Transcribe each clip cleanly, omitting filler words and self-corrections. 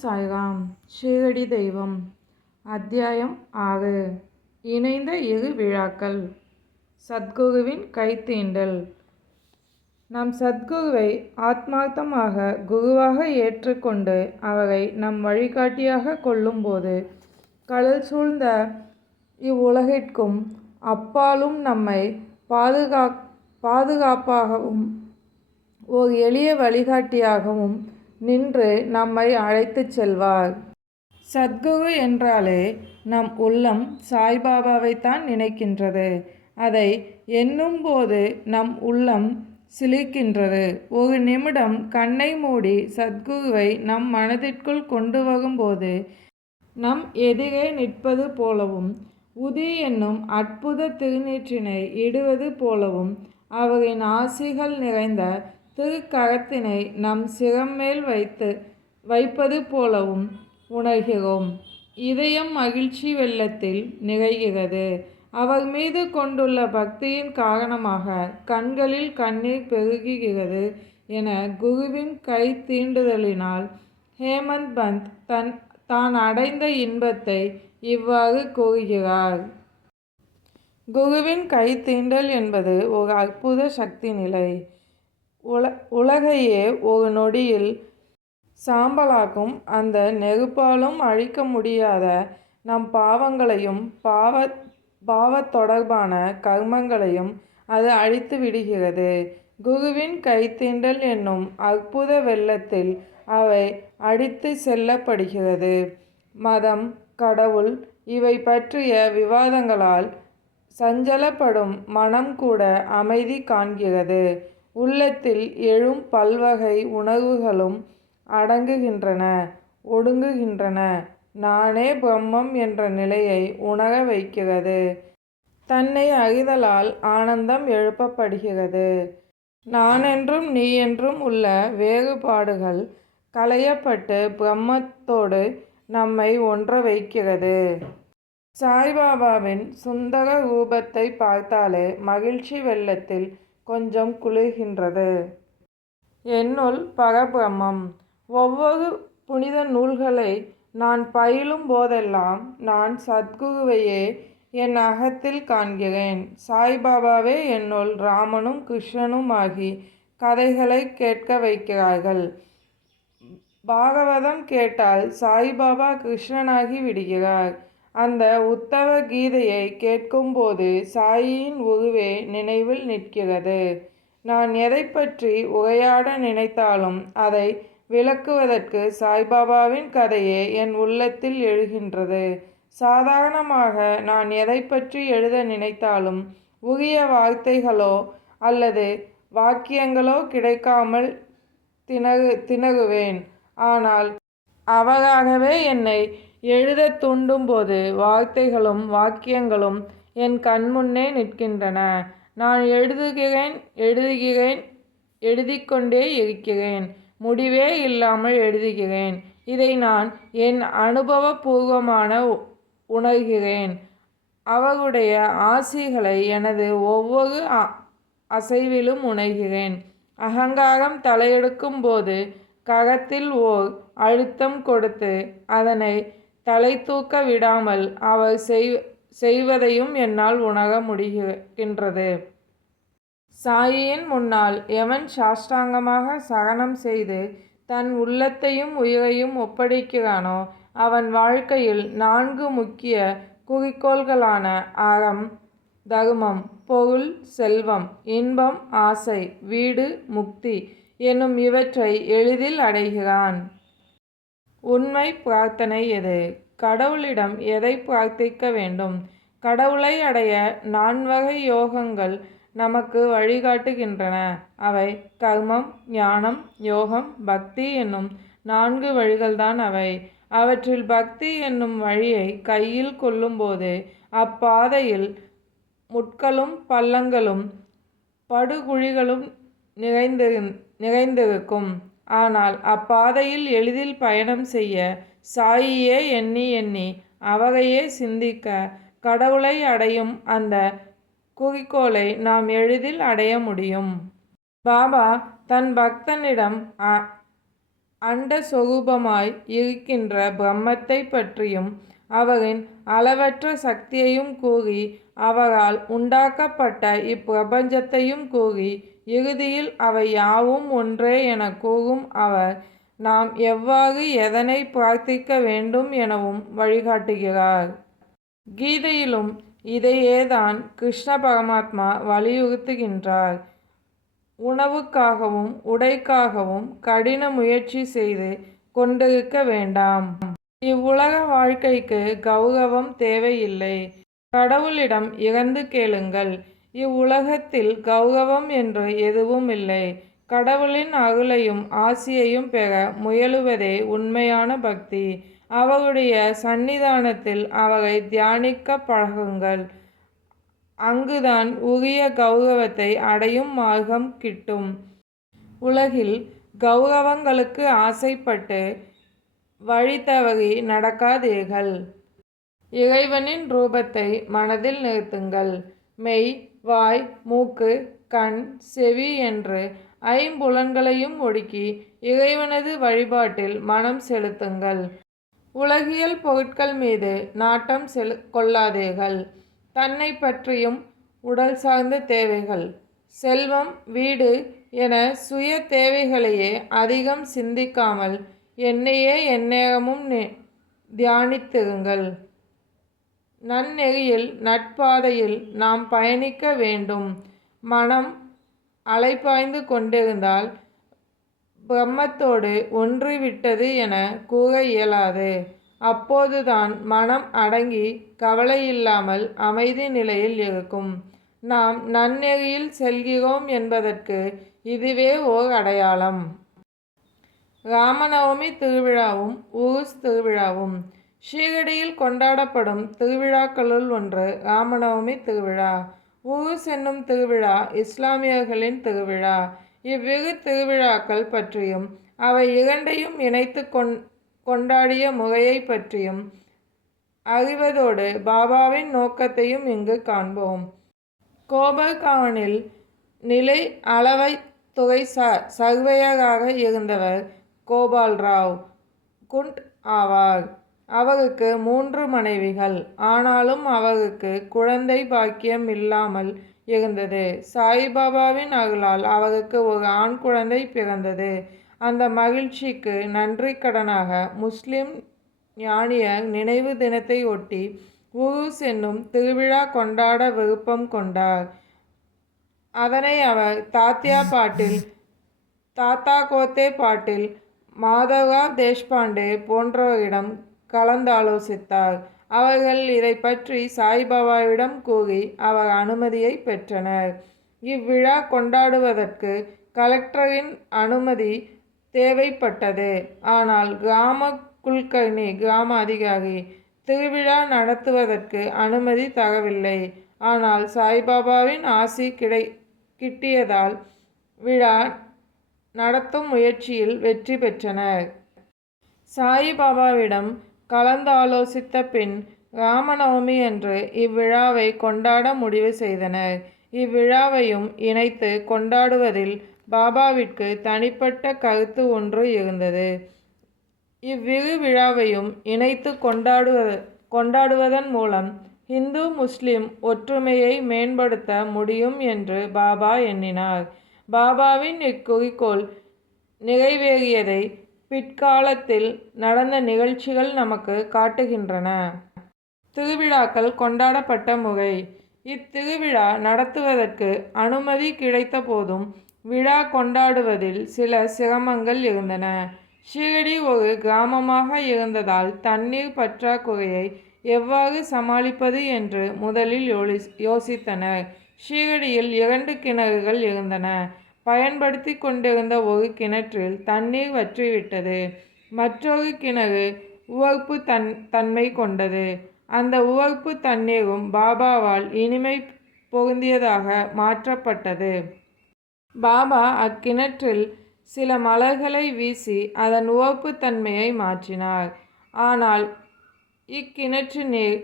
சாய்ராம். ஷீரடி தெய்வம். அத்தியாயம் 6. இணைந்த இரு விழாக்கள். சத்குருவின் கைத்தீண்டல். நம் சத்குருவை ஆத்மார்த்தமாக குருவாக ஏற்றுக்கொண்டு அவரை நம் வழிகாட்டியாக கொள்ளும்போது கடல் சூழ்ந்த இவ்வுலகிற்கும் அப்பாலும் நம்மை பாதுகாப்பாகவும் ஓர் எளிய வழிகாட்டியாகவும் நின்று நம்மை அழைத்துச் செல்வார். சத்குரு என்றாலே நம் உள்ளம் சாய்பாபாவைத்தான் நினைக்கின்றது. அதை எண்ணும்போது நம் உள்ளம் சிலிர்க்கின்றது. ஒரு நிமிடம் கண்ணை மூடி சத்குருவை நம் மனதிற்குள் கொண்டு வரும்போது நம் எதிரே நிற்பது போலவும் உதி என்னும் அற்புத திருநீற்றினை இடுவது போலவும் அவரின் ஆசிகள் நிறைந்த திருக்கரத்தினை நம் சிரமேல் வைப்பது போலவும் உணர்கிறோம். இதயம் மகிழ்ச்சி வெள்ளத்தில் நிறைகிறது. அவர் மீது கொண்டுள்ள பக்தியின் காரணமாக கண்களில் கண்ணீர் பெருகுகிறது என குருவின் கை தீண்டுதலினால் ஹேமந்த் பந்த் தான் அடைந்த இன்பத்தை இவ்வாறு கூறுகிறார். குருவின் கை தீண்டல் என்பது ஒரு அற்புத சக்தி நிலை. உலகையே ஒரு நொடியில் சாம்பலாக்கும் அந்த நெருப்பாலும் அழிக்க முடியாத நம் பாவங்களையும் பாவ தொடர்பான கர்மங்களையும் அது அழித்து விடுகிறது. குருவின் கைத்தீண்டல் என்னும் அற்புத வெள்ளத்தில் அவை அடித்து செல்லப்படுகிறது. மதம், கடவுள் இவை பற்றிய விவாதங்களால் சஞ்சலப்படும் மனம் கூட அமைதி காண்கிறது. உள்ளத்தில் எழும் பல்வகை உணர்வுகளும் அடங்குகின்றன, ஒடுங்குகின்றன. நானே பிரம்மம் என்ற நிலையை உணர வைக்கிறது. தன்னை அறிதலால் ஆனந்தம் எழுப்பப்படுகிறது. நான் என்றும் நீ என்றும் உள்ள வேறுபாடுகள் களையப்பட்டு பிரம்மத்தோடு நம்மை ஒன்ற வைக்கிறது. சாய்பாபாவின் சுந்தர ரூபத்தை பார்த்தாலே மகிழ்ச்சி வெள்ளத்தில் கொஞ்சம் குளிர்கின்றது. என்னுள் பரபிரம்மம். ஒவ்வொரு புனித நூல்களை நான் பயிலும் போதெல்லாம் நான் சத்குருவையே என் அகத்தில் காண்கிறேன். சாய்பாபாவே என்னுள் ராமனும் கிருஷ்ணனும் ஆகி கதைகளை கேட்க வைக்கிறார்கள். பாகவதம் கேட்டால் சாய்பாபா கிருஷ்ணனாகி விடுகிறார். அந்த உத்தவ கீதையை கேட்கும்போது சாயியின் உருவே நினைவில் நிற்கிறது. நான் எதை பற்றி உரையாட நினைத்தாலும் அதை விளக்குவதற்கு சாய்பாபாவின் கதையே என் உள்ளத்தில் எழுகின்றது. சாதாரணமாக நான் எதை பற்றி எழுத நினைத்தாலும் உரிய வார்த்தைகளோ அல்லது வாக்கியங்களோ கிடைக்காமல் திணறுவேன். ஆனால் அவராகவே என்னை எழுத தூண்டும்போது வார்த்தைகளும் வாக்கியங்களும் என் கண்முன்னே நிற்கின்றன. நான் எழுதிக்கொண்டே இருக்கிறேன். முடிவே இல்லாமல் எழுதுகிறேன். இதை நான் என் அனுபவபூர்வமான உணர்கிறேன். அவருடைய ஆசிகளை எனது ஒவ்வொரு அசைவிலும் உணர்கிறேன். அகங்காரம் தலையெடுக்கும் போது கரத்தில் ஓர் அழுத்தம் கொடுத்து அதனை தலை தூக்க விடாமல் அவர் செய்வதையும் என்னால் உணர முடிகின்றது. சாயியின் முன்னால் எவன் சாஷ்டாங்கமாக சரணம் செய்து தன் உள்ளத்தையும் உயிரையும் ஒப்படைக்கிறானோ அவன் வாழ்க்கையில் 4 முக்கிய குறிக்கோள்களான அறம், தர்மம், பொருள், செல்வம், இன்பம், ஆசை, வீடு, முக்தி என்னும் இவற்றை எளிதில் அடைகிறான். உண்மை பிரார்த்தனை எது? கடவுளிடம் எதை பிரார்த்திக்க வேண்டும்? கடவுளை அடைய 4 வகை யோகங்கள் நமக்கு வழிகாட்டுகின்றன. அவை கர்மம், ஞானம், யோகம், பக்தி என்னும் 4 வழிகள்தான் அவை. அவற்றில் பக்தி என்னும் வழியை கையில் கொள்ளும்போது அப்பாதையில் முட்களும் பள்ளங்களும் படுகுழிகளும் நிறைந்திருக்கும். ஆனால் அப்பாதையில் எளிதில் பயணம் செய்ய சாயியே எண்ணி எண்ணி அவரையே சிந்திக்க கடவுளை அடையும் அந்த குறிக்கோளை நாம் எளிதில் அடைய முடியும். பாபா தன் பக்தனிடம் அண்ட சொரூபமாய் இருக்கின்ற பிரம்மத்தை பற்றியும் அவரின் அளவற்ற சக்தியையும் கூறி அவரால் உண்டாக்கப்பட்ட இப்பிரபஞ்சத்தையும் கூறி இறுதியில் அவை யாவும் ஒன்றே என கூறும் அவர் நாம் எவ்வாறு எதனை பிரார்த்திக்க வேண்டும் எனவும் வழிகாட்டுகிறார். கீதையிலும் இதையேதான் கிருஷ்ண பரமாத்மா வலியுறுத்துகின்றார். உணவுக்காகவும் உடைக்காகவும் கடின முயற்சி செய்து கொண்டிருக்க வேண்டாம். இவ்வுலக வாழ்க்கைக்கு கௌரவம் தேவையில்லை. கடவுளிடம் இறந்து கேளுங்கள். இவ்வுலகத்தில் கௌரவம் என்று எதுவும் இல்லை. கடவுளின் அருளையும் ஆசியையும் பெற முயலுவதே உண்மையான பக்தி. அவருடைய சந்நிதானத்தில் அவரை தியானிக்க பழகுங்கள். அங்குதான் உரிய கௌரவத்தை அடையும் மார்க்கம் கிட்டும். உலகில் கௌரவங்களுக்கு ஆசைப்பட்டு வழி தவறி நடக்காதீர்கள். இறைவனின் ரூபத்தை மனதில் நிறுத்துங்கள். மெய், வாய், மூக்கு, கண், செவி என்று ஐம்புலன்களையும் ஒடுக்கி இறைவனது வழிபாட்டில் மனம் செலுத்துங்கள். உலகியல் பொருட்கள் மீது நாட்டம் கொள்ளாதீர்கள். தன்னை பற்றியும் உடல் சார்ந்த தேவைகள், செல்வம், வீடு என சுய தேவைகளையே அதிகம் சிந்திக்காமல் என்னையே எந்நேரமும் தியானித்திருங்கள். நன்னெறியில் நட்பாதையில் நாம் பயணிக்க வேண்டும். மனம் அலைபாய்ந்து கொண்டிருந்தால் பிரம்மத்தோடு ஒன்றிவிட்டது என கூற இயலாது. அப்போதுதான் மனம் அடங்கி கவலையில்லாமல் அமைதி நிலையில் இருக்கும். நாம் நன்னெறியில் செல்கிறோம் என்பதற்கு இதுவே ஓர் அடையாளம். ராமநவமி திருவிழாவும் உருஸ் திருவிழாவும். ஷீரடியில் கொண்டாடப்படும் திருவிழாக்களுள் ஒன்று ராமநவமி திருவிழா. உருஸ் என்னும் திருவிழா இஸ்லாமியர்களின் திருவிழா. இவ்விரு திருவிழாக்கள் பற்றியும் அவை இரண்டையும் இணைத்து கொண்டாடிய முறையை பற்றியும் அறிவதோடு பாபாவின் நோக்கத்தையும் இங்கு காண்போம். கோபர்கானில் நிலை அளவை துறை சர்வேயராக இருந்தவர் கோபால்ராவ் குண்ட் ஆவார். அவருக்கு 3 மனைவிகள். ஆனாலும் அவருக்கு குழந்தை பாக்கியம் இல்லாமல் இருந்தது. சாய்பாபாவின் அருளால் அவருக்கு ஒரு ஆண் குழந்தை பிறந்தது. அந்த மகிழ்ச்சிக்கு நன்றி கடனாக முஸ்லிம் ஞானியர் நினைவு தினத்தை ஒட்டி உருஸ் என்னும் திருவிழா கொண்டாட விருப்பம் கொண்டார். அதனை அவர் தாத்யா பாட்டில், தாத்தா கோத்தே பாட்டில், மாதவராவ் தேஷ்பாண்டே போன்றோரிடம் கலந்தாலோசித்தார். அவர்கள் இதை பற்றி சாய்பாபாவிடம் கூறி அவர் அனுமதியை பெற்றனர். இவ்விழா கொண்டாடுவதற்கு கலெக்டரின் அனுமதி தேவைப்பட்டது. ஆனால் கிராம குல்கர்னி கிராம அதிகாரி திருவிழா நடத்துவதற்கு அனுமதி தரவில்லை. ஆனால் சாய்பாபாவின் ஆசி கிட்டியதால் விழா நடத்தும் முயற்சியில் வெற்றி பெற்றனர். சாய்பாபாவிடம் கலந்தாலோசித்த பின் ராமநவமி அன்று இவ்விழாவை கொண்டாட முடிவு செய்தனர். இவ்விழாவையும் இணைத்து கொண்டாடுவதில் பாபாவிற்கு தனிப்பட்ட கருத்து ஒன்று இருந்தது. இவ்விரு விழாவையும் இணைத்து கொண்டாடுவதன் மூலம் இந்து முஸ்லிம் ஒற்றுமையை மேம்படுத்த முடியும் என்று பாபா எண்ணினார். பாபாவின் இக்குறிக்கோள் நிறைவேறியதை பிற்காலத்தில் நடந்த நிகழ்ச்சிகள் நமக்கு காட்டுகின்றன. திருவிழாக்கள் கொண்டாடப்பட்ட முறை. இத்திருவிழா நடத்துவதற்கு அனுமதி கிடைத்த போதும் விழா கொண்டாடுவதில் சில சிரமங்கள் இருந்தன. ஷீரடி ஒரு கிராமமாக இருந்ததால் தண்ணீர் பற்றாக்குறையை எவ்வாறு சமாளிப்பது என்று முதலில் யோசித்தனர். ஷீரடியில் 2 கிணறுகள் இருந்தன. பயன்படுத்தி கொண்டிருந்த ஒரு கிணற்றில் தண்ணீர் வற்றிவிட்டது. மற்றொரு கிணறு உவர்ப்பு தன்மை கொண்டது. அந்த உவர்ப்பு தண்ணீரும் பாபாவால் இனிமை பொருந்தியதாக மாற்றப்பட்டது. பாபா அக்கிணற்றில் சில மலர்களை வீசி அதன் உவர்ப்பு தன்மையை மாற்றினார். ஆனால் இக்கிணற்று நீர்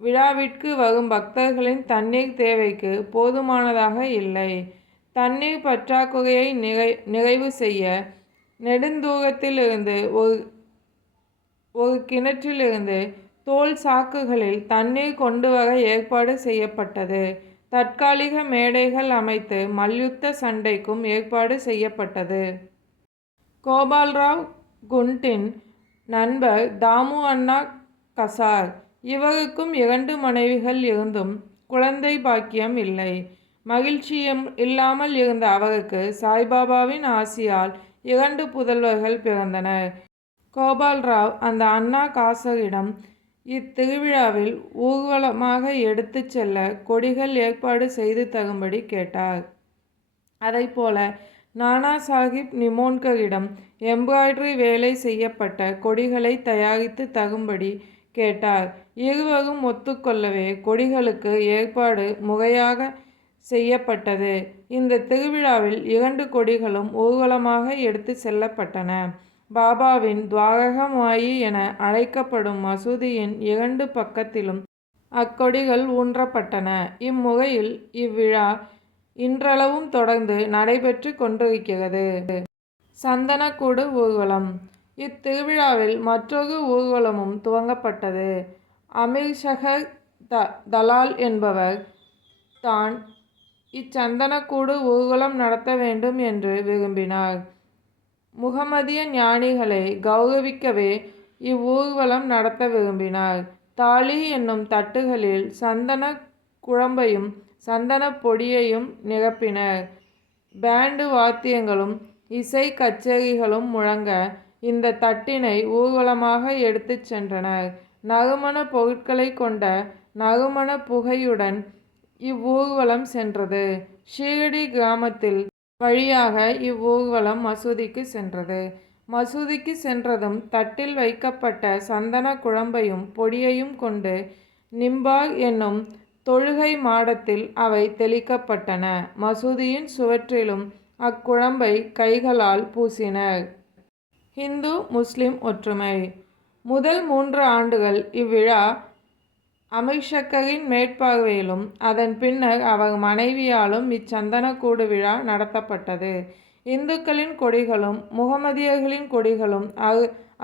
விழாவிற்கு வரும் பக்தர்களின் தண்ணீர் தேவைக்கு போதுமானதாக இல்லை. தண்ணீர் பற்றாக்குறையை நிறைவு செய்ய நெடுந்தூரத்திலிருந்து ஒரு கிணற்றிலிருந்து தோல் சாக்குகளில் தண்ணீர் கொண்டு வர ஏற்பாடு செய்யப்பட்டது. தற்காலிக மேடைகள் அமைத்து மல்யுத்த சண்டைக்கும் ஏற்பாடு செய்யப்பட்டது. கோபால்ராவ் குண்டின் நண்பர் தாமு அண்ணா கசார். இவருக்கும் 2 மனைவிகள் இருந்தும் குழந்தை பாக்கியம் இல்லை. மகிழ்ச்சியும் இல்லாமல் இருந்த அவருக்கு சாய்பாபாவின் ஆசியால் 2 புதல்வர்கள் பிறந்தனர். கோபால்ராவ் அந்த அண்ணா காசரிடம் இத்திருவிழாவில் ஊர்வலமாக எடுத்துச் செல்ல கொடிகள் ஏற்பாடு செய்து தரும்படி கேட்டார். அதைப்போல நானா சாஹிப் நிமோன்கரிடம் எம்ப்ராய்டரி வேலை செய்யப்பட்ட கொடிகளை தயாரித்து தரும்படி கேட்டார். இருவரும் ஒத்துக்கொள்ளவே கொடிகளுக்கு ஏற்பாடு முறையாக செய்யப்பட்டது. இந்த திருவிழாவில் 2 கொடிகளும் ஊர்வலமாக எடுத்து செல்லப்பட்டன. பாபாவின் துவாரகமாயி என அழைக்கப்படும் மசூதியின் 2 பக்கத்திலும் அக்கொடிகள் ஊன்றப்பட்டன. இம்முறையில் இவ்விழா இன்றளவும் தொடர்ந்து நடைபெற்று கொண்டிருக்கிறது. சந்தனக்கூடு ஊர்வலம். இத்திருவிழாவில் மற்றொரு ஊர்வலமும் துவங்கப்பட்டது. அமிர்சகர் தலால் என்பவர் தான் இச்சந்தனக்கூடு ஊர்வலம் நடத்த வேண்டும் என்று விரும்பினார். முகமதிய ஞானிகளை கௌரவிக்கவே இவ்வூர்வலம் நடத்த விரும்பினார். தாலி என்னும் தட்டுகளில் சந்தன குழம்பையும் சந்தன பொடியையும் நிரப்பினர். பேண்டு வாத்தியங்களும் இசை கச்சேரிகளும் முழங்க இந்த தட்டினை ஊர்வலமாக எடுத்துச் சென்றனர். நறுமண பொருட்களை கொண்ட நறுமண புகையுடன் இவ்வூர்வலம் சென்றது. ஷீரடி கிராமத்தில் வழியாக இவ்வூர்வலம் மசூதிக்கு சென்றது. மசூதிக்கு சென்றதும் தட்டில் வைக்கப்பட்ட சந்தன குழம்பையும் பொடியையும் கொண்டு நிம்பார் என்னும் தொழுகை மாடத்தில் அவை தெளிக்கப்பட்டன. மசூதியின் சுவற்றிலும் அக்குழம்பை கைகளால் பூசினர். இந்து முஸ்லிம் ஒற்றுமை. முதல் 3 ஆண்டுகள் இவ்விழா அமிர்சகரின் மேற்பார்வையிலும் அதன் பின்னர் அவர் மனைவியாலும் இச்சந்தனக்கூடு விழா நடத்தப்பட்டது. இந்துக்களின் கொடிகளும் முகமதியர்களின் கொடிகளும்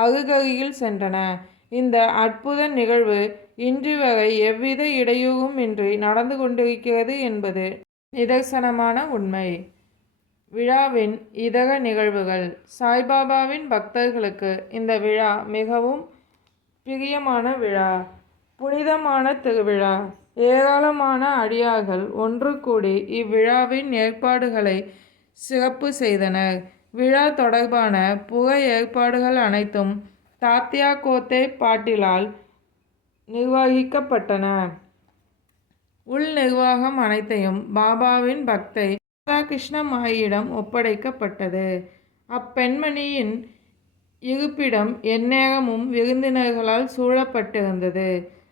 அருகருகில் சென்றன. இந்த அற்புத நிகழ்வு இன்று வரை எவ்வித இடையூறும் இன்றி நடந்து கொண்டிருக்கிறது என்பது நிதர்சனமான உண்மை. விழாவின் இதர நிகழ்வுகள். சாய்பாபாவின் பக்தர்களுக்கு இந்த விழா மிகவும் பிரியமான விழா. புனிதமான திருவிழா. ஏராளமான அடியார்கள் ஒன்று கூடி இவ்விழாவின் ஏற்பாடுகளை சிறப்பு செய்தனர். விழா தொடர்பான புற ஏற்பாடுகள் அனைத்தும் தாத்யா கோத்தே பாட்டீலால் நிர்வகிக்கப்பட்டன. உள் நிர்வாகம் அனைத்தையும் பாபாவின் பக்தை ராதாகிருஷ்ண மாயியிடம் ஒப்படைக்கப்பட்டது. அப்பெண்மணியின் இருப்பிடம் எந்நேரமும் விருந்தினர்களால் சூழப்பட்டிருந்தது.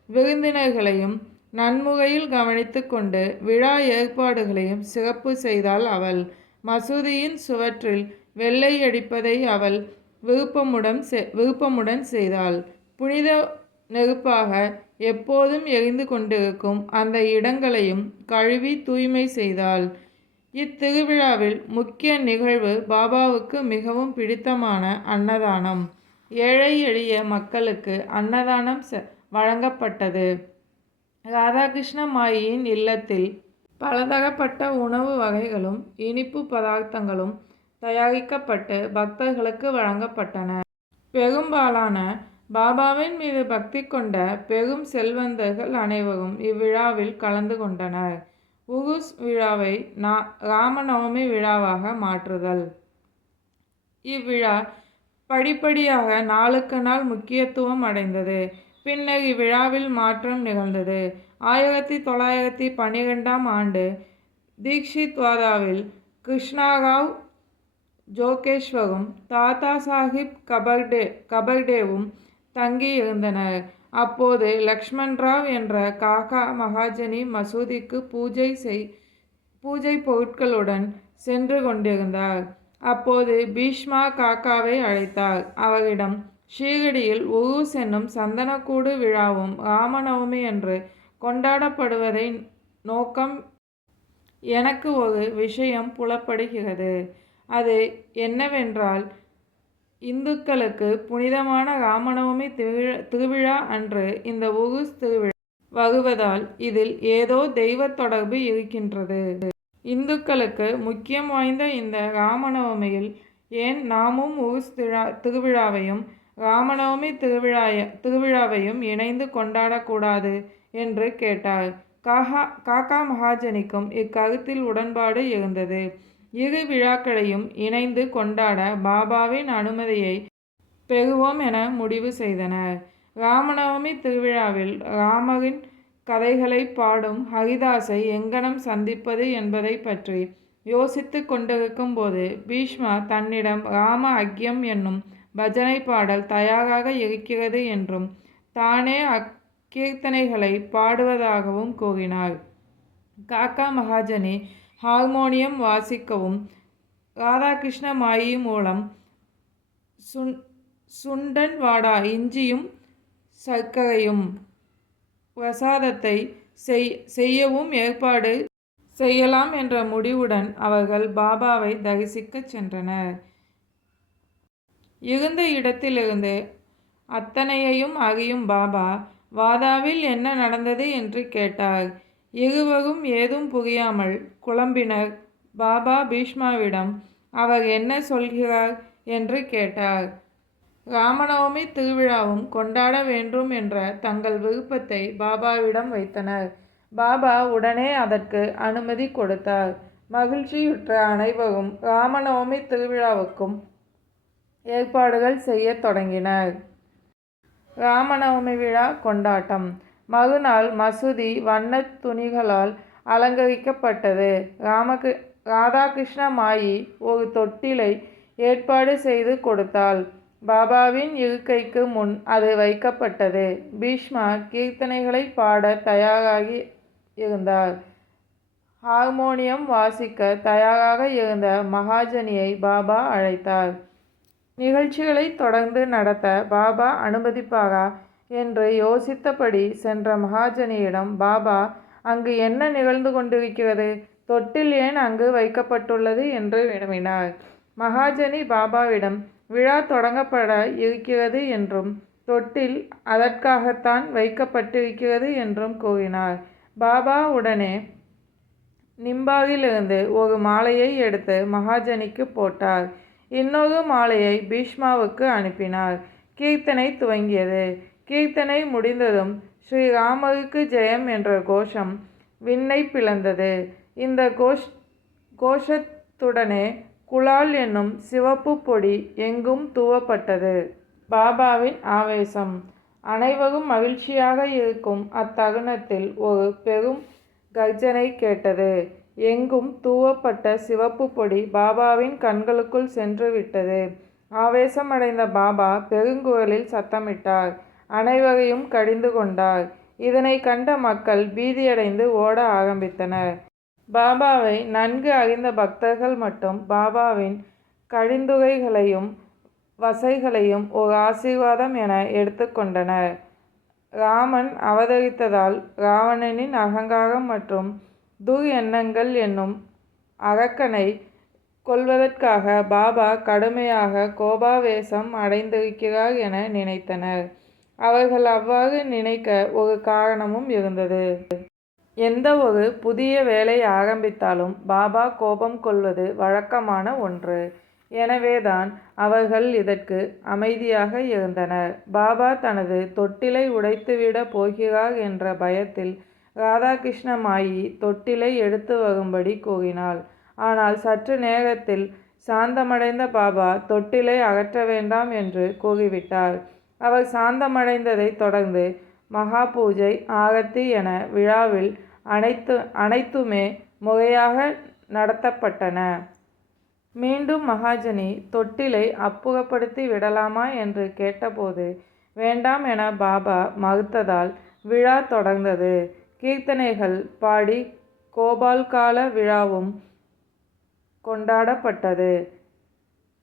விருந்தினர்களையும் நன்முறையில் கவனித்து கொண்டு விழா ஏற்பாடுகளையும் சிறப்பு செய்தாள் அவள். மசூதியின் சுவற்றில் வெள்ளை அடிப்பதை அவள் விருப்பமுடன் செய்தாள். புனித நெருப்பாக எப்போதும் எரிந்து கொண்டிருக்கும் அந்த இடங்களையும் கழுவி தூய்மை செய்தாள். இத்திருவிழாவில் முக்கிய நிகழ்வு பாபாவுக்கு மிகவும் பிடித்தமான அன்னதானம். ஏழை எளிய மக்களுக்கு அன்னதானம் வழங்கப்பட்டது. ராதாகிருஷ்ண மாயியின் இல்லத்தில் பலதரப்பட்ட உணவு வகைகளும் இனிப்பு பதார்த்தங்களும் தயாரிக்கப்பட்டு பக்தர்களுக்கு வழங்கப்பட்டன. பெரும்பாலான பாபாவின் மீது பக்தி கொண்ட பெரும் செல்வந்தர்கள் அனைவரும் இவ்விழாவில் கலந்து கொண்டனர். உருஸ் விழாவை ராமநவமி விழாவாக மாற்றுதல். இவ்விழா படிப்படியாக நாளுக்கு நாள் முக்கியத்துவம் அடைந்தது. பின்னர் இவ்விழாவில் மாற்றம் நிகழ்ந்தது. 1912ஆம் ஆண்டு தீக்ஷித்வாடாவில் கிருஷ்ணராவ் ஜோகேஷ்வரும் தாத்தா சாஹிப் கபர்டேவும் தங்கியிருந்தனர். அப்போது லக்ஷ்மண்ராவ் என்ற காக்கா மகாஜனி மசூதிக்கு பூஜை பொருட்களுடன் சென்று கொண்டிருந்தார். அப்போது பீஷ்மா காக்காவை அழைத்தார். அவரிடம் ஷீரடியில் உருஸ் என்னும் சந்தனக்கூடு விழாவும் ராமநவமி அன்று கொண்டாடப்படுவதை நோக்கம் எனக்கு ஒரு விஷயம் புலப்படுகிறது. அது என்னவென்றால் இந்துக்களுக்கு புனிதமான ராமநவமி திருவிழா அன்று இந்த உருஸ் திருவிழா வருவதால் இதில் ஏதோ தெய்வ தொடர்பு இருக்கின்றது. இந்துக்களுக்கு முக்கியம் வாய்ந்த இந்த ராமநவமியில் ஏன் நாமும் உருஸ் திருவிழாவையும் ராமநவமி திருவிழாவையும் இணைந்து கொண்டாடக்கூடாது என்று கேட்டார். காக்கா மகாஜனிக்கும் இக்கருத்தில் உடன்பாடு இருந்தது. இரு விழாக்களையும் இணைந்து கொண்டாட பாபாவின் அனுமதியை பெறுவோம் என முடிவு செய்தனர். ராமநவமி திருவிழாவில் ராமரின் கதைகளை பாடும் ஹரிதாஸை எங்கனம் சந்திப்பது என்பதை பற்றி யோசித்து கொண்டிருக்கும் போது பீஷ்மா தன்னிடம் ராம அக்யம் என்னும் பஜனை பாடல் தயாராக இருக்கிறது என்றும் தானே அக்கீர்த்தனைகளை பாடுவதாகவும் கூறினார். காக்கா மகாஜனி ஹார்மோனியம் வாசிக்கவும் ராதாகிருஷ்ண மாயி மூலம் சுண்டன் வாடா இஞ்சியும் சர்க்கரையும் பிரசாதத்தை செய்யவும் ஏற்பாடு செய்யலாம் என்ற முடிவுடன் அவர்கள் பாபாவை தரிசிக்கச் சென்றனர். இருந்த இடத்திலிருந்து அத்தனையையும் அறியும் பாபா வாதாவில் என்ன நடந்தது என்று கேட்டார். இருவரும் ஏதும் புரியாமல் குழம்பினர். பாபா பீஷ்மாவிடம் அவர் என்ன சொல்கிறார் என்று கேட்டார். ராமநவமி திருவிழாவும் கொண்டாட வேண்டும் என்ற தங்கள் விருப்பத்தை பாபாவிடம் வைத்தனர். பாபா உடனே அதற்கு அனுமதி கொடுத்தார். மகிழ்ச்சியுற்ற அனைவரும் ராமநவமி திருவிழாவுக்கும் ஏற்பாடுகள் செய்ய தொடங்கினர். ராமநவமி விழா கொண்டாட்டம். மறுநாள் மசூதி வண்ணத் துணிகளால் அலங்கரிக்கப்பட்டது. ராதாகிருஷ்ண மாயி ஒரு தொட்டிலை ஏற்பாடு செய்து கொடுத்தாள். பாபாவின் இருக்கைக்கு முன் அது வைக்கப்பட்டது. பீஷ்மா கீர்த்தனைகளை பாட தயாராகி இருந்தார். ஹார்மோனியம் வாசிக்க தயாராக இருந்த மகாஜனியை பாபா அழைத்தார். நிகழ்ச்சிகளை தொடர்ந்து நடத்த பாபா அனுமதிப்பாரா என்று யோசித்தபடி சென்ற மகாஜனியிடம் பாபா அங்கு என்ன நிகழ்ந்து கொண்டிருக்கிறது, தொட்டில் ஏன் அங்கு வைக்கப்பட்டுள்ளது என்று வினவினார். மகாஜனி பாபாவிடம் விழா தொடங்கப்பட இருக்கிறது என்றும் தொட்டில் அதற்காகத்தான் வைக்கப்பட்டிருக்கிறது என்றும் கூறினார். பாபா உடனே நிம்பாகிலிருந்து ஒரு மாலையை எடுத்து மகாஜனிக்கு போட்டார். இன்னொரு மாலையை பீஷ்மாவுக்கு அனுப்பினார். கீர்த்தனை துவங்கியது. கீர்த்தனை முடிந்ததும் ஸ்ரீராமருக்கு ஜெயம் என்ற கோஷம் விண்ணை பிளந்தது. இந்த கோஷத்துடனே குலால் என்னும் சிவப்பு பொடி எங்கும் தூவப்பட்டது. பாபாவின் ஆவேசம். அனைவரும் மகிழ்ச்சியாக இருக்கும் அத்தருணத்தில் ஒரு பெரும் கர்ஜனை கேட்டது. எங்கும் தூவப்பட்ட சிவப்பு பொடி பாபாவின் கண்களுக்குள் சென்று விட்டது. ஆவேசமடைந்த பாபா பெருங்குரலில் சத்தமிட்டார். அனைவரையும் கடிந்து கொண்டார். இதனை கண்ட மக்கள் பீதியடைந்து ஓட ஆரம்பித்தனர். பாபாவை நன்கு அறிந்த பக்தர்கள் மட்டும் பாபாவின் கடிந்துரைகளையும் வசைகளையும் ஒரு ஆசீர்வாதம் என எடுத்துக்கொண்டனர். ராமன் அவதரித்ததால் ராவணனின் அகங்காரம் மற்றும் எண்ணங்கள் என்னும் அரக்கனை கொல்வதற்காக பாபா கடுமையாக கோபாவேசம் அடைந்திருக்கிறார் என நினைத்தனர். அவர்கள் அவ்வாறு நினைக்க ஒரு காரணமும் இருந்தது. எந்த ஒரு புதிய வேலை ஆரம்பித்தாலும் பாபா கோபம் கொள்வது வழக்கமான ஒன்று. எனவேதான் அவர்கள் இதற்கு அமைதியாக இருந்தனர். பாபா தனது தொட்டிலை உடைத்துவிடப் போகிறார் என்ற பயத்தில் ராதாகிருஷ்ண மாயி தொட்டிலை எடுத்து வரும்படி கூறினாள். ஆனால் சற்று நேரத்தில் சாந்தமடைந்த பாபா தொட்டிலை அகற்ற வேண்டாம் என்று கூறிவிட்டார். அவர் சாந்தமடைந்ததை தொடர்ந்து மகா பூஜை, ஆரத்தி என விழாவில் அனைத்துமே முறையாக நடத்தப்பட்டன. மீண்டும் மகாஜனி தொட்டிலை அப்புறப்படுத்தி விடலாமா என்று கேட்டபோது வேண்டாம் என பாபா மறுத்ததால் விழா தொடர்ந்தது. கீர்த்தனைகள் பாடி கோபால்கால விழாவும் கொண்டாடப்பட்டது.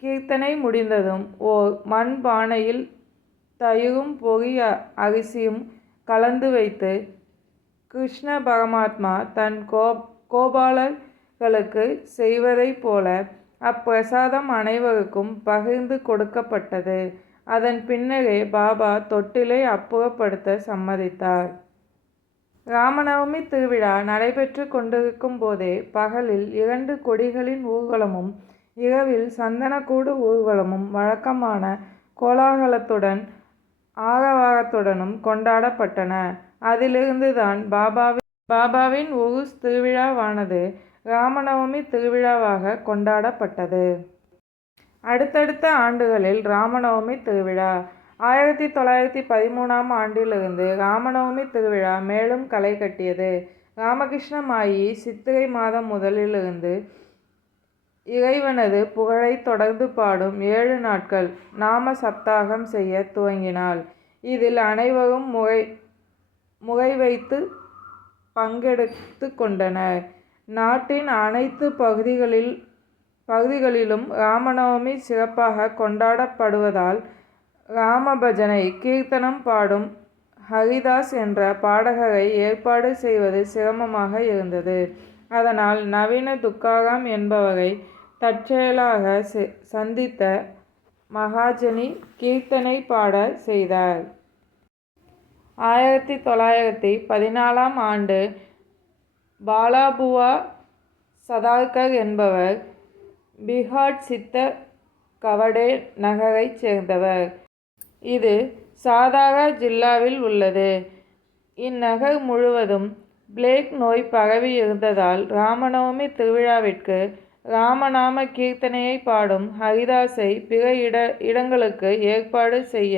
கீர்த்தனை முடிந்ததும் ஓர் மண் பானையில் தயிரும் பொறி அரிசியும் கலந்து வைத்து கிருஷ்ண பரமாத்மா தன் கோபாலர்களுக்கு செய்வதைப் போல அப்பிரசாதம் அனைவருக்கும் பகிர்ந்து கொடுக்கப்பட்டது. அதன் பின்னரே பாபா தொட்டிலை அப்புறப்படுத்த சம்மதித்தார். ராமநவமி திருவிழா நடைபெற்று கொண்டிருக்கும் போதே பகலில் 2 கொடிகளின் ஊர்வலமும் இரவில் சந்தனக்கூடு ஊர்வலமும் வழக்கமான கோலாகலத்துடன் ஆரவாரத்துடனும் கொண்டாடப்பட்டன. அதிலிருந்துதான் பாபாவின் உருஸ் திருவிழாவானது ராமநவமி திருவிழாவாக கொண்டாடப்பட்டது. அடுத்தடுத்த ஆண்டுகளில் ராமநவமி திருவிழா 1913ஆம் ஆண்டிலிருந்து ராமநவமி திருவிழா மேலும் களை கட்டியது. ராமகிருஷ்ண மாயி சித்திரை மாதம் முதலிலிருந்து இறைவனது புகழை தொடர்ந்து பாடும் 7 நாட்கள் நாம சப்தாகம் செய்ய துவங்கினாள். இதில் அனைவரும் முறை வைத்து பங்கெடுத்து கொண்டனர். நாட்டின் அனைத்து பகுதிகளிலும் ராமநவமி சிறப்பாக கொண்டாடப்படுவதால் ராமபஜனை கீர்த்தனம் பாடும் ஹரிதாஸ் என்ற பாடகரை ஏற்பாடு செய்வது சிரமமாக இருந்தது. அதனால் நவீன துக்காராம் என்பவரை தற்செயலாக சந்தித்த மகாஜனி கீர்த்தனை பாட செய்தார். 1914ஆம் ஆண்டு பாலாபுவா சதார்கர் என்பவர் பிஹாட் சித்த கவடே நகரைச் சேர்ந்தவர். இது சாதாரா ஜில்லாவில் உள்ளது. இந்நகர் முழுவதும் பிளேக் நோய் பரவி இருந்ததால் ராமநவமி திருவிழாவிற்கு ராமநாம கீர்த்தனையை பாடும் ஹரிதாஸை பிற இடங்களுக்கு ஏற்பாடு செய்ய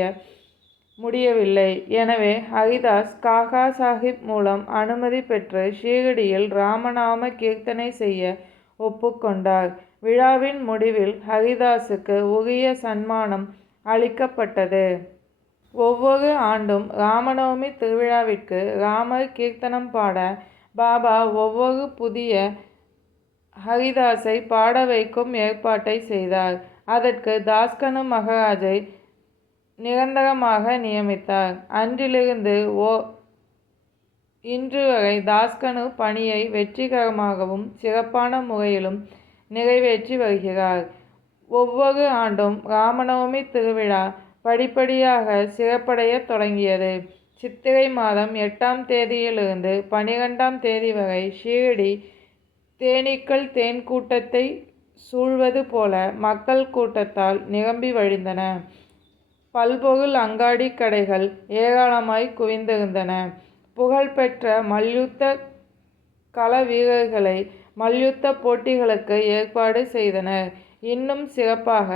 முடியவில்லை. எனவே ஹரிதாஸ் காகா சாஹிப் மூலம் அனுமதி பெற்று ஷீரடியில் ராமநாம கீர்த்தனை செய்ய ஒப்புக்கொண்டார். விழாவின் முடிவில் ஹரிதாஸுக்கு உரிய சன்மானம் அளிக்கப்பட்டது. ஒவ்வொரு ஆண்டும் ராமநவமி திருவிழாவிற்கு ராமர் கீர்த்தனம் பாட பாபா ஒவ்வொரு புதிய ஹரிதாஸை பாட வைக்கும் ஏற்பாட்டை செய்தார். அதற்கு தாஸ்கனு மகாராஜை நிரந்தரமாக நியமித்தார். அன்றிலிருந்து இன்று வரை தாஸ்கனு பணியை வெற்றிகரமாகவும் சிறப்பான முறையிலும் நிறைவேற்றி வருகிறார். ஒவ்வொரு ஆண்டும் ராமநவமி திருவிழா படிப்படியாக சிறப்படைய தொடங்கியது. சித்திரை மாதம் 8ஆம் தேதியிலிருந்து 12ஆம் தேதி வரை ஷீரடி தேனீக்கள் தேன் கூட்டத்தை சூழ்வது போல மக்கள் கூட்டத்தால் நிரம்பி வழிந்தன. பல்பொருள் அங்காடி கடைகள் ஏராளமாய் குவிந்திருந்தன. புகழ்பெற்ற மல்யுத்த கள வீரர்களை மல்யுத்த போட்டிகளுக்கு ஏற்பாடு செய்தனர். இன்னும் சிறப்பாக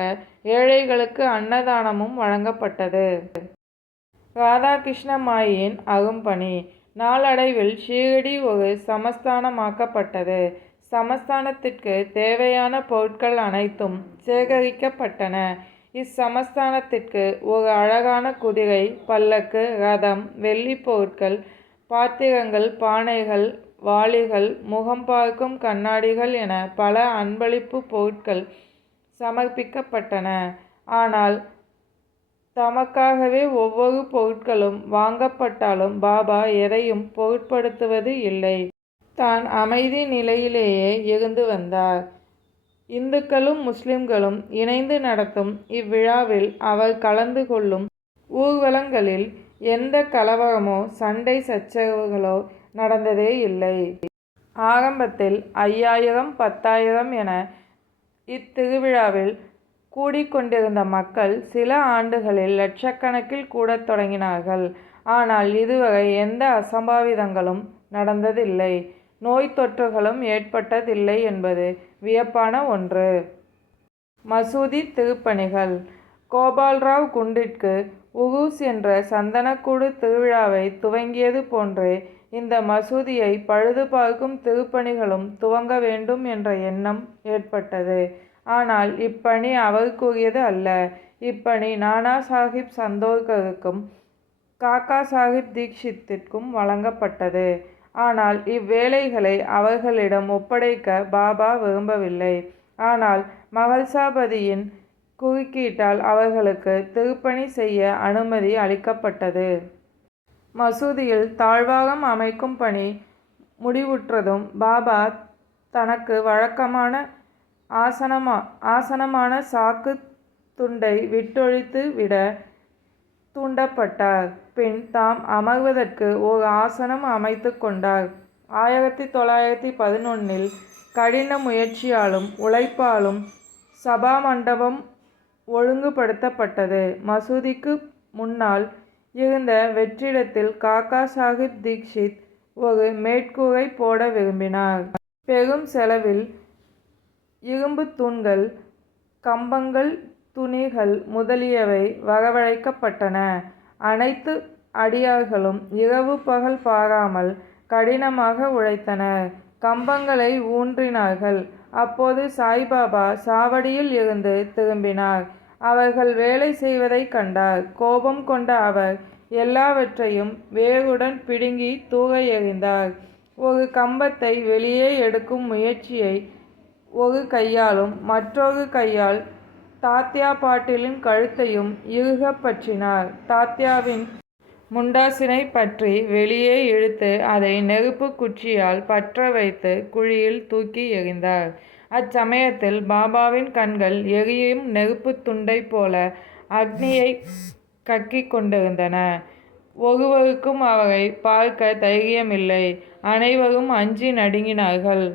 ஏழைகளுக்கு அன்னதானமும் வழங்கப்பட்டது. ராதாகிருஷ்ண மாயியின் அரும்பணி நாளடைவில் ஷீரடி ஒரு சமஸ்தானமாக்கப்பட்டது. சமஸ்தானத்திற்கு தேவையான பொருட்கள் அனைத்தும் சேகரிக்கப்பட்டன. இச்சமஸ்தானத்திற்கு ஒரு அழகான குதிரை, பல்லக்கு, ரதம், வெள்ளி பொருட்கள், பாத்திரங்கள், பானைகள், வாளிகள், முகம் பார்க்கும் கண்ணாடிகள் என பல அன்பளிப்பு பொருட்கள் சமர்ப்பிக்கப்பட்டன. ஆனால் தமக்காகவே ஒவ்வொரு பொருட்களும் வாங்கப்பட்டாலும் பாபா எதையும் பொருட்படுத்துவது இல்லை. தான் அமைதி நிலையிலேயே இருந்து வந்தார். இந்துக்களும் முஸ்லிம்களும் இணைந்து நடத்தும் இவ்விழாவில் அவர் கலந்து கொள்ளும் ஊர்வலங்களில் எந்த கலவரமோ சண்டை சச்சரவுகளோ நடந்ததே இல்லை. ஆரம்பத்தில் 5000 10,000 என இத்திருவிழாவில் கூடிக்கொண்டிருந்த மக்கள் சில ஆண்டுகளில் லட்சக்கணக்கில் கூடத் தொடங்கினார்கள். ஆனால் இதுவரை எந்த அசம்பாவிதங்களும் நடந்ததில்லை, நோய் தொற்றுகளும் ஏற்பட்டதில்லை என்பது வியப்பான ஒன்று. மசூதி திருப்பணிகள் கோபால்ராவ் குண்டிற்கு உருஸ் என்ற சந்தனக்கூடு திருவிழாவை துவங்கியது போன்றே இந்த மசூதியை பழுது பார்க்கும் திருப்பணிகளும் துவங்க வேண்டும் என்ற எண்ணம் ஏற்பட்டது. ஆனால் இப்பணி அவருக்குரியது அல்ல. இப்பணி நானா சாஹிப் சந்தோர்கருக்கும் காக்கா சாஹிப் தீக்ஷித்திற்கும் வழங்கப்பட்டது. ஆனால் இவ்வேலைகளை அவர்களிடம் ஒப்படைக்க பாபா விரும்பவில்லை. ஆனால் மகள்சாபதியின் குறுக்கீட்டால் அவர்களுக்கு திருப்பணி செய்ய அனுமதி அளிக்கப்பட்டது. மசூதியில் தாழ்வாரம் அமைக்கும் பணி முடிவுற்றதும் பாபா தனக்கு வழக்கமான ஆசனமான சாக்கு துண்டை விட்டொழித்து விட தூண்டப்பட்டார். பின் தாம் அமர்வதற்கு ஓர் ஆசனம் அமைத்து கொண்டார். 1911 கடின முயற்சியாலும் உழைப்பாலும் சபா மண்டபம் ஒழுங்குபடுத்தப்பட்டது. மசூதிக்கு முன்னால் இருந்த வெற்றிடத்தில் காக்கா சாஹிப் தீக்ஷித் ஒரு மேற்கூரை போட விரும்பினார். பெரும் செலவில் இரும்புத் தூண்கள், கம்பங்கள், துணிகள் முதலியவை வரவழைக்கப்பட்டன. அனைத்து அடியார்களும் இரவு பகல் பாராமல் கடினமாக உழைத்தனர். கம்பங்களை ஊன்றினார்கள். அப்போது சாய்பாபா சாவடியில் இருந்து திரும்பினார். அவர்கள் வேலை செய்வதைக் கண்டார். கோபம் கொண்ட அவர் எல்லாவற்றையும் வேருடன் பிடுங்கி தூர எறிந்தார். ஒரு கம்பத்தை வெளியே எடுக்கும் முயற்சியை ஒரு கையாலும் மற்றொரு கையால் தாத்யா பாட்டீலின் கழுத்தையும் இறுகப் பற்றினார். தாத்யாவின் முண்டாசினை பற்றி வெளியே இழுத்து அதை நெருப்புக் குச்சியால் பற்ற வைத்து குழியில் தூக்கி எறிந்தார். அச்சமயத்தில் பாபாவின் கண்கள் எரியும் நெருப்புத் துண்டைப் போல அக்னியைக் கக்கிக் கொண்டிருந்தன. ஒருவருக்கும் அவரை பார்க்க தைரியமில்லை. அனைவரும் அஞ்சி நடுங்கினார்கள்.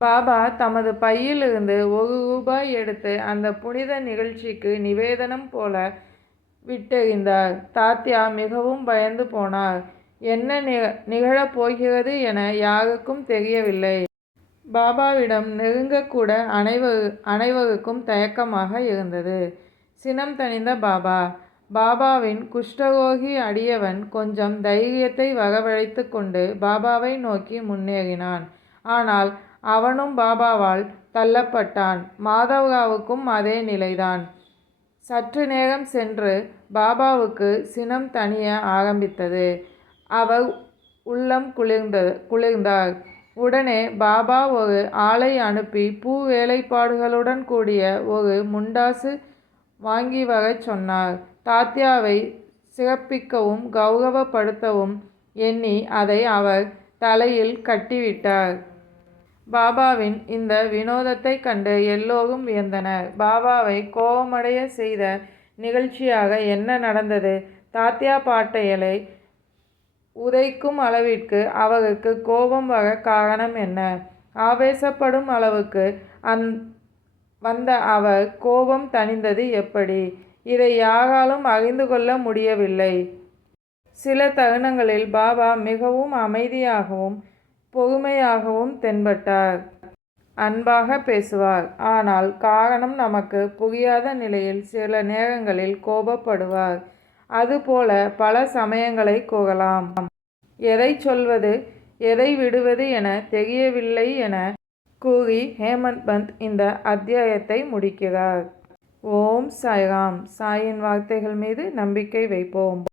பாபா தமது பையிலிருந்து ₹1 எடுத்து அந்த புனித நிகழ்ச்சிக்கு நிவேதனம் போல விட்டெறிந்தார். தாத்யா மிகவும் பயந்து போனார். என்ன நிகழப் போகிறது என யாருக்கும் தெரியவில்லை. பாபாவிடம் நெருங்கக்கூட அனைவருக்கும் தயக்கமாக இருந்தது. சினம் தணிந்த பாபா, பாபாவின் குஷ்டரோகி அடியவன் கொஞ்சம் தைரியத்தை வரவழைத்து கொண்டு பாபாவை நோக்கி முன்னேறினான். ஆனால் அவனும் பாபாவால் தள்ளப்பட்டான். மாதவ்ராவுக்கும் அதே நிலைதான். சற்று நேரம் சென்று பாபாவுக்கு சினம் தணிய ஆரம்பித்தது. அவர் உள்ளம் குளிர்ந்தார். உடனே பாபா ஒரு ஆளை அனுப்பி பூ வேலைப்பாடுகளுடன் கூடிய ஒரு முண்டாசு வாங்கி வரச் சொன்னார். தாத்யாவை சிறப்பிக்கவும் கௌரவப்படுத்தவும் எண்ணி அதை அவர் தலையில் கட்டிவிட்டார். பாபாவின் இந்த வினோதத்தைக் கண்டு எல்லோரும் வியந்தனர். பாபாவை கோபமடைய செய்த நிகழ்ச்சியாக என்ன நடந்தது? தாத்யா பாட்டீலை உதைக்கும் அளவிற்கு அவருக்கு கோபம் வர காரணம் என்ன? ஆவேசப்படும் அளவுக்கு வந்த அவர் கோபம் தணிந்தது எப்படி? இதை யாராலும் அறிந்து கொள்ள முடியவில்லை. சில தருணங்களில் பாபா மிகவும் அமைதியாகவும் பொறுமையாகவும் தென்பட்டார். அன்பாக பேசுவார். ஆனால் காரணம் நமக்கு புரியாத நிலையில் சில நேரங்களில் கோபப்படுவார். அதுபோல பல சமயங்களை கூறலாம். எதைச் சொல்வது எதை விடுவது என தெரியவில்லை என கூறி ஹேமந்த் பந்த் இந்த அத்தியாயத்தை முடிக்கிறார். ஓம் சாய்ராம். சாயின் வார்த்தைகள் மீது நம்பிக்கை வைப்போம்.